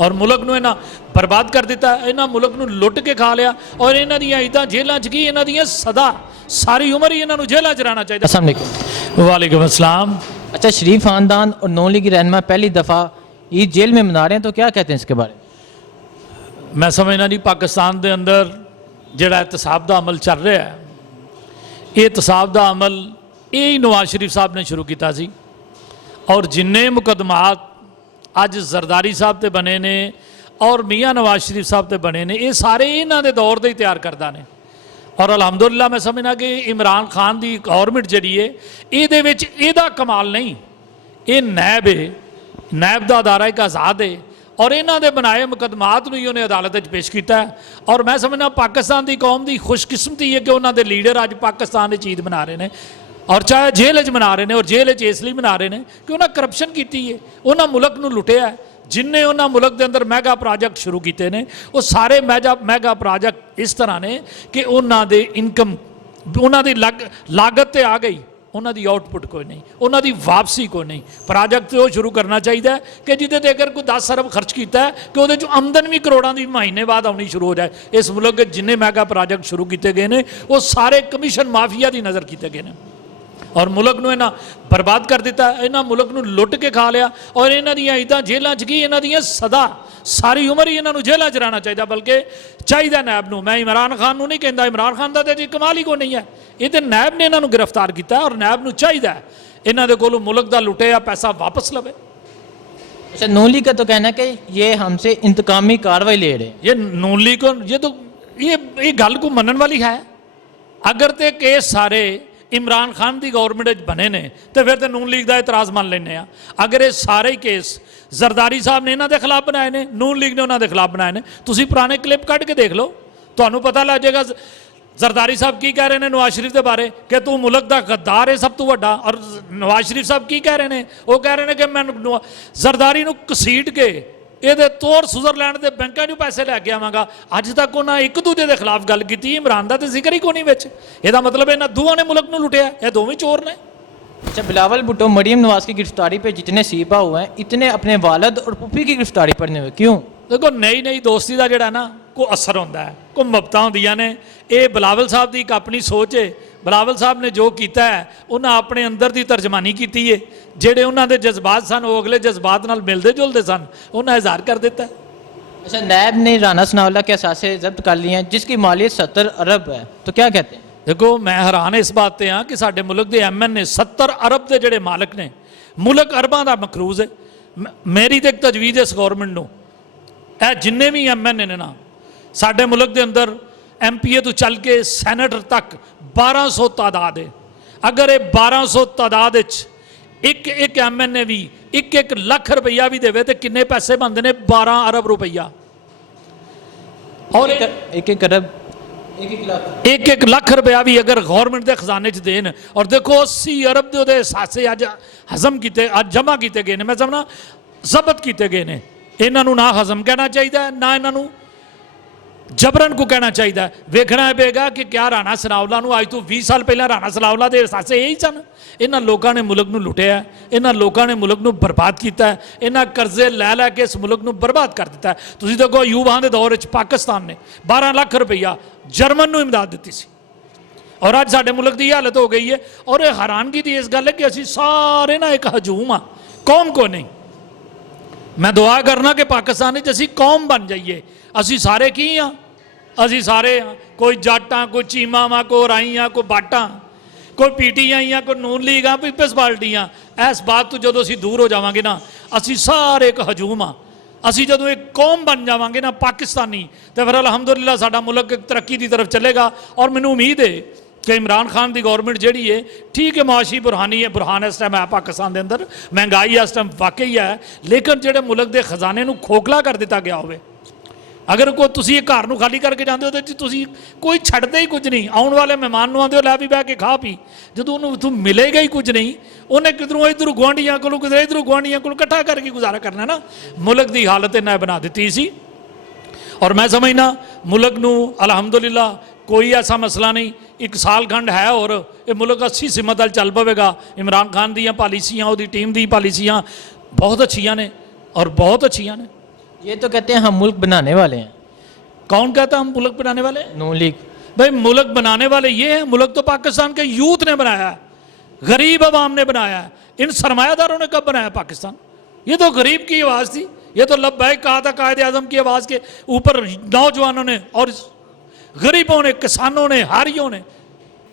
और मुल्क नूं इन्हां बर्बाद कर दिता, इन्हां मुल्क नूं लुट के खा लिया और इन्हां दियां इदां जेलां च की इन्हां दियां सदा सारी उम्र ही इन्हां नूं जेलां च रहना चाहिए। अस्सलाम वालेकुम। वालेकुम अस्सलाम। अच्छा, शरीफ ख़ानदान और नून लीग रहनुमा पहली दफ़ा ईद जेल में मना रहे हैं, तो क्या कहते हैं इसके बारे में? मैं समझना नहीं पाकिस्तान के अंदर जिहड़ा एहतसाब का अमल चल रहा है, ये एहतसाब का अमल यही नवाज शरीफ साहब ने शुरू किया सी और जिन्ने मुकदमात अज जरदारी साहब ते बने ने और मियाँ नवाज शरीफ साहब ते बने ने, ये सारे इन्हां दे दौर दे ही तैयार करदा ने। और अलहमदुलिल्लाह मैं समझना कि इमरान खान की गौरमेंट जी है ये कमाल नहीं, ये नैब है, नैब का अदारा एक आज़ाद है और इन्हों के बनाए मुकदमात ही उन्हें अदालत पेश किया है। और मैं समझना पाकिस्तान की कौम की खुशकिस्मती है कि उन्होंने लीडर अज पाकिस्तान ईद मना रहे हैं और चाहे जेल च मना रहे हैं, और जेल इसलिए मना रहे हैं कि उन्हें करप्शन की है, उन्हें मुल्क को लुटिया है। जिन्हें उन्होंने मुल्क के अंदर मैगा प्रोजेक्ट शुरू किए हैं वो सारे मैगा प्रोजेक्ट इस तरह ने कि उन्होंने इनकम उन्होंने लागत तो आ गई, उन्होंने आउटपुट कोई नहीं, उन्होंने वापसी कोई नहीं। प्रोजेक्ट तो शुरू करना चाहिए कि जिदे अगर कोई 10 अरब खर्च किया है कि वो आमदन भी करोड़ों की महीने बाद आनी शुरू हो जाए। इस मुल्क के जिन्हें मैगा प्रोजेक्ट शुरू किए गए हैं वो सारे कमीशन माफिया की नज़र किए गए हैं और मुल्क नूं इन्हां बर्बाद कर दिता, इन्हां मुल्क नूं लुट के खा लिया और इन्हां दियां इदां जेलां च की इन्हां दियां सदा सारी उम्र ही इन्हां नूं जेलां च रहना चाहिए। बल्कि चाहिए नैब नूं, मैं इमरान खान नूं नहीं कहता, इमरान खान का तो कमाल ही कोई नहीं है, ये तो नैब ने इन्हां नूं गिरफ्तार किया और नैब नूं चाहिए इन्हां दे कोलों मुल्क का लुटिया पैसा वापस लवे। अच्छा, नून लीग का तो कहना है कि ये हमसे इंतकामी कार्रवाई ले रहे हैं। ये नून लीग को ये गल को मनन वाली है? अगर तो केस सारे इमरान खान की गौरमेंट बने ने तो फिर तो नून लीग का इतराज़ मान लें। अगर ये सारे ही केस जरदारी साहब ने इन्हों के खिलाफ बनाए ने, नून लीग ने उन्होंने खिलाफ बनाए ने, तुसी पुराने क्लिप कट के देख लो, तो पता लग जाएगा जरदारी साहब की कह रहे हैं नवाज शरीफ के बारे कि तू मुल्क का गद्दार है सब तो वड्डा। और नवाज शरीफ साहब की कह रहे हैं, वो कह रहे हैं कि मैं जरदारी को घसीट के ये तौर स्विट्जरलैंड के बैंकों में पैसे लैके आवागा। अज तक उन्हें एक दूजे के खिलाफ गल की, इमरान का तो जिक्र ही कोई नहीं। यदा मतलब इन्होंने दोवां ने मुल्क को लुटिया, ये दोवें चोर ने। अच्छा, बिलावल भुट्टो मरियम नवाज की गिरफ्तारी पे जितने सीबा हुए हैं इतने अपने वालद और पुप्पी की गिरफ्तारी पर नहीं हुए, क्यों? देखो नई नई दोस्ती का जोड़ा ना को असर होंदा है, को मुहब्बतां होंदियां ने। ये बिलावल साहब की एक अपनी सोच है, बिलावल साहब ने जो किया है उन्हें अपने अंदर की तर्जमानी की है, जेडे उन्होंने जज्बात सन वो अगले जज्बात नाल मिलते जुलते सन, उन्हें इजहार कर दिता है। अच्छा, नैब ने राना सनाउल्लाह के असासे जब्त कर लिए हैं जिसकी मालियत 70 अरब है, तो क्या कहते हैं? देखो मैं हैरान इस बात से हाँ कि साडे मुल्क के MN ने 70 अरब के जोड़े मालिक ने, मुल्क अरबां का मकरूज है। मेरी तो एक तजवीज़ है इस गौरमेंट को, यह जिन्ने भी MN ने ना साडे मुल्क के अंदर MPA तो चल के सैनेटर तक 1200 तादाद है। अगर ये 1200 तादाद एक MN ने भी एक लाख रुपया भी देवे तो किन्ने पैसे बनते हैं? 12 अरब रुपया। और एक अरब एक लाख रुपया भी अगर गौरमेंट के खजाने च देन, और देखो 80 अरब के हिसासे अज हजम किए, अज जमा किए गए हैं, मैं समझना जब्त किए गए हैं। इन्हों ना हजम कहना चाहिए ना इन्हों जबरन को कहना चाहिए। वेखना पेगा कि क्या राणा सनाउल्लाह नूं अज तो 20 साल पहले राणा सनाउल्लाह के हिसासे यही सन। इन्होंने लोगों ने मुल्क को लुटिया, इन्होंने लोगों ने मुल्क को बर्बाद किया, इन्होंने कर्जे लै लैके इस मुल्क को बर्बाद कर दिता है। तुसीं देखो अयूबां के दौर में पाकिस्तान ने 12 लाख रुपया जर्मन को इमदाद दी सी और अज साडे मुल्क की हालत हो गई है। और हैरानगी की इस गल है कि असीं सारे ना एक हजूम हाँ, कौम को नहीं। मैं दुआ करना कि पाकिस्तान असीं कौम बन जाइए। असीं सारे की हाँ, असीं सारे हाँ, कोई जट हाँ, कोई चीमा वा, कोई राई हाँ, कोई बट हाँ, कोई PTI हाँ, कोई नून लीग हाँ, पीपल्स पार्टी हाँ। इस बात तो जो असीं दूर हो जावांगे ना, असीं सारे एक हजूम हाँ। असीं जो एक कौम बन जावांगे ना पाकिस्तानी, तो फिर अलहमदुलिल्लाह साडा मुल्क तरक्की की तरफ चलेगा। और मैनूं उम्मीद है कि इमरान खान की गौरमेंट जी है, ठीक है मुआशी बुरहानी है, बुरहान इस टाइम है पाकिस्तान के अंदर, महंगाई इस टाइम वाकई है, लेकिन जो मुल्क के खजाने को खोखला कर दिता गया हो। अगर कोई तुम एक घर को खाली करके जाते हो तो तुम कोई छड़ते ही कुछ नहीं, आने वाले मेहमान आते हो लै भी बह के खा पी, जो तू मिलेगा ही कुछ नहीं, उन्हें किधरों इधर गुआढ़ियां को किधर इधर गुआढ़ियां को इकट्ठा करके गुजारा करना ना। मुल्क की हालत इन्हें बना दी सी। और मैं समझना मुल्क नूं अलहमदुलिल्लाह कोई ऐसा मसला नहीं, 1 साल खंड है और ये मुल्क अच्छी सिमत वाल चल पवेगा। इमरान खान दी पॉलिसियां, उसकी टीम दी पॉलिसियां बहुत अच्छियां ने और बहुत अच्छियां ने। ये तो कहते हैं हम मुल्क बनाने वाले हैं, कौन कहता हम मुल्क बनाने वाले हैं? नून लीग। भाई मुल्क बनाने वाले ये हैं, मुल्क तो पाकिस्तान के यूथ ने बनाया है, गरीब अवाम ने बनाया है। इन सरमायादारों ने कब बनाया पाकिस्तान? ये तो गरीब की आवाज़ थी, ये तो लब्बैक कहा था कायदे आज़म की आवाज़ के ऊपर नौजवानों ने और गरीबों ने, किसानों ने, हारियों ने।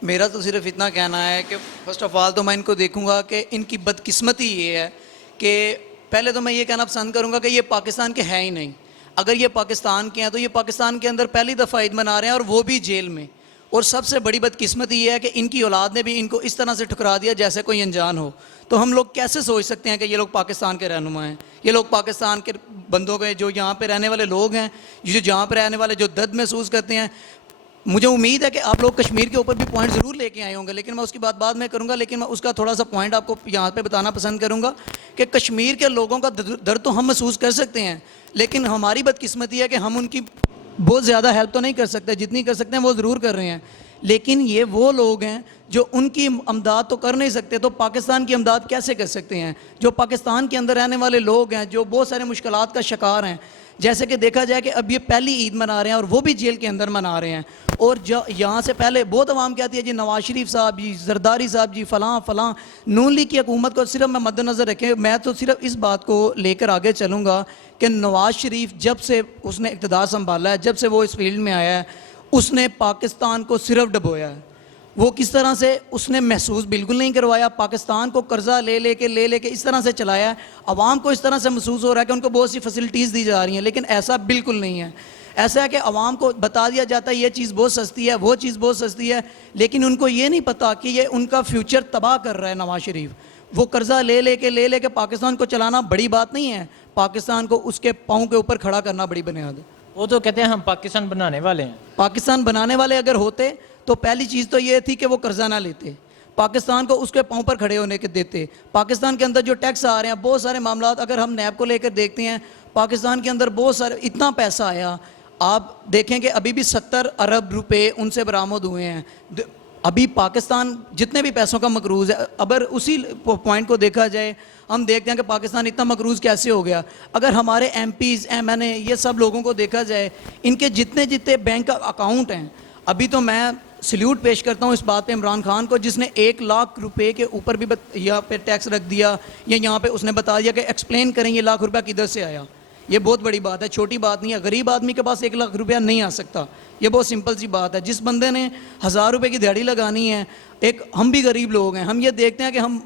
मेरा तो सिर्फ इतना कहना है कि फ़र्स्ट ऑफ ऑल तो मैं इनको देखूंगा कि इनकी बदकिस्मती ये है कि पहले तो मैं ये कहना पसंद करूंगा कि ये पाकिस्तान के हैं ही नहीं। अगर ये पाकिस्तान के हैं तो ये पाकिस्तान के अंदर पहली दफ़ा ईद मना रहे हैं और वो भी जेल में। और सबसे बड़ी बदकिस्मती ये है कि इनकी औलाद ने भी इनको इस तरह से ठुकरा दिया जैसे कोई अनजान हो। तो हम लोग कैसे सोच सकते हैं कि ये लोग पाकिस्तान के रहनुमा हैं? ये लोग पाकिस्तान के बंदों के, जो यहाँ पे रहने वाले लोग हैं, जो यहाँ पे रहने वाले जो दर्द महसूस करते हैं। मुझे उम्मीद है कि आप लोग कश्मीर के ऊपर भी पॉइंट ज़रूर लेके आए होंगे, लेकिन मैं उसकी बात बाद में करूँगा। लेकिन मैं उसका थोड़ा सा पॉइंट आपको यहाँ पे बताना पसंद करूँगा कि कश्मीर के लोगों का दर्द तो हम महसूस कर सकते हैं, लेकिन हमारी बदकिस्मती है कि हम उनकी बहुत ज़्यादा हेल्प तो नहीं कर सकते। जितनी कर सकते हैं वो ज़रूर कर रहे हैं, लेकिन ये वो लोग हैं जो उनकी अमदाद तो कर नहीं सकते, तो पाकिस्तान की अमदाद कैसे कर सकते हैं? जो पाकिस्तान के अंदर रहने वाले लोग हैं, जो बहुत सारे मुश्किलात का शिकार हैं, जैसे कि देखा जाए कि अब ये पहली ईद मना रहे हैं और वो भी जेल के अंदर मना रहे हैं। और जो यहाँ से पहले बहुत अवाम कहती है जी नवाज शरीफ साहब जी, जरदारी साहब जी, फ़लाँ फ़लाँ। नून लीग की हुकूमत को सिर्फ मैं मद्देनज़र रखें, मैं तो सिर्फ इस बात को लेकर आगे चलूँगा कि नवाज शरीफ जब से उसने इक़्तिदार संभाला है, जब से वो इस फील्ड में आया है, उसने पाकिस्तान को सिर्फ डबोया है। वो किस तरह से उसने महसूस बिल्कुल नहीं करवाया। पाकिस्तान को कर्जा ले लेके इस तरह से चलाया है। अवाम को इस तरह से महसूस हो रहा है कि उनको बहुत सी फैसिलिटीज़ दी जा रही हैं, लेकिन ऐसा बिल्कुल नहीं है। ऐसा है कि अवाम को बता दिया जाता है ये चीज़ बहुत सस्ती है, वो चीज़ बहुत सस्ती है, लेकिन उनको ये नहीं पता कि ये उनका फ्यूचर तबाह कर रहा है नवाज शरीफ। वो कर्जा ले लेके पाकिस्तान को चलाना बड़ी बात नहीं है, पाकिस्तान को उसके पाँव के ऊपर खड़ा करना बड़ी बुनियाद है। वो तो कहते हैं हम पाकिस्तान बनाने वाले हैं। पाकिस्तान बनाने वाले अगर होते तो पहली चीज़ तो ये थी कि वो कर्जा ना लेते, पाकिस्तान को उसके पाँव पर खड़े होने के देते। पाकिस्तान के अंदर जो टैक्स आ रहे हैं, बहुत सारे मामला, अगर हम नैब को लेकर देखते हैं, पाकिस्तान के अंदर बहुत सारे इतना पैसा आया। आप देखें कि अभी भी 70 अरब रुपए उनसे बरामद हुए हैं। अभी पाकिस्तान जितने भी पैसों का मकरूज़ है, अगर उसी पॉइंट को देखा जाए, हम देखते हैं कि पाकिस्तान इतना मकरूज़ कैसे हो गया। अगर हमारे MPs, MNA, ये सब लोगों को देखा जाए, इनके जितने जितने बैंक अकाउंट हैं, अभी तो मैं सल्यूट पेश करता हूँ इस बात पे इमरान खान को, जिसने 1 लाख रुपए के ऊपर भी यहाँ पे टैक्स रख दिया, या यहाँ पे उसने बता दिया कि एक्सप्लेन करें ये लाख रुपया किधर से आया। ये बहुत बड़ी बात है, छोटी बात नहीं है। गरीब आदमी के पास 1 लाख रुपया नहीं आ सकता, ये बहुत सिंपल सी बात है। जिस बंदे ने 1000 रुपये की दिहाड़ी लगानी है, एक हम भी गरीब लोग हैं, हम ये देखते हैं कि हम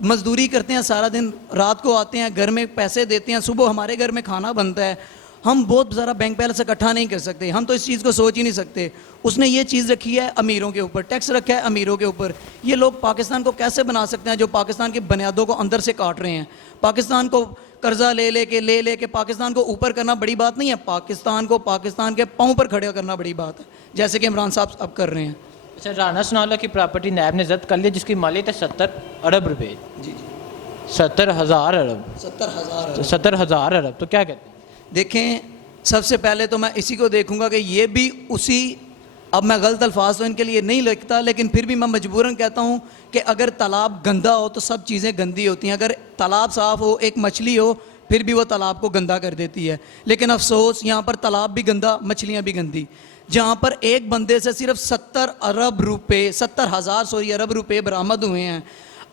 मजदूरी करते हैं सारा दिन, रात को आते हैं, घर में पैसे देते हैं, सुबह हमारे घर में खाना बनता है, हम बहुत ज़्यादा बैंक बैलेंस इकट्ठा नहीं कर सकते। हम तो इस चीज़ को सोच ही नहीं सकते। उसने ये चीज़ रखी है अमीरों के ऊपर, टैक्स रखा है अमीरों के ऊपर। ये लोग पाकिस्तान को कैसे बना सकते हैं जो पाकिस्तान की बुनियादों को अंदर से काट रहे हैं? पाकिस्तान को कर्जा ले लेके पाकिस्तान को ऊपर करना बड़ी बात नहीं है, पाकिस्तान को पाकिस्तान के पाँव पर खड़े करना बड़ी बात है, जैसे कि इमरान साहब अब कर रहे हैं। अच्छा, राना सनाउल्लाह की प्रॉपर्टी नैब ने जब्त कर ली, जिसकी मालियत है 70 अरब रुपए। जी, 70,000 अरब, 70,000। 70,000 अरब। तो क्या कहते हैं? देखें, सबसे पहले तो मैं इसी को देखूंगा कि ये भी उसी, अब मैं गलत अल्फाज तो इनके लिए नहीं लिखता, लेकिन फिर भी मैं मजबूरन कहता हूँ कि अगर तालाब गंदा हो तो सब चीज़ें गंदी होती हैं। अगर तालाब साफ़ हो, एक मछली हो, फिर भी वो तालाब को गंदा कर देती है। लेकिन अफसोस यहाँ पर तालाब भी गंदा, मछलियाँ भी गंदी। जहाँ पर एक बंदे से सिर्फ 70 अरब रुपये, 70,000 अरब रुपये बरामद हुए हैं।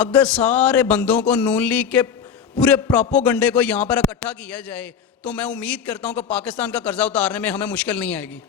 अगर सारे बंदों को, नून लीग के पूरे प्रोपोगंडे को यहाँ पर इकट्ठा किया जाए, तो मैं उम्मीद करता हूँ कि पाकिस्तान का कर्जा उतारने में हमें मुश्किल नहीं आएगी।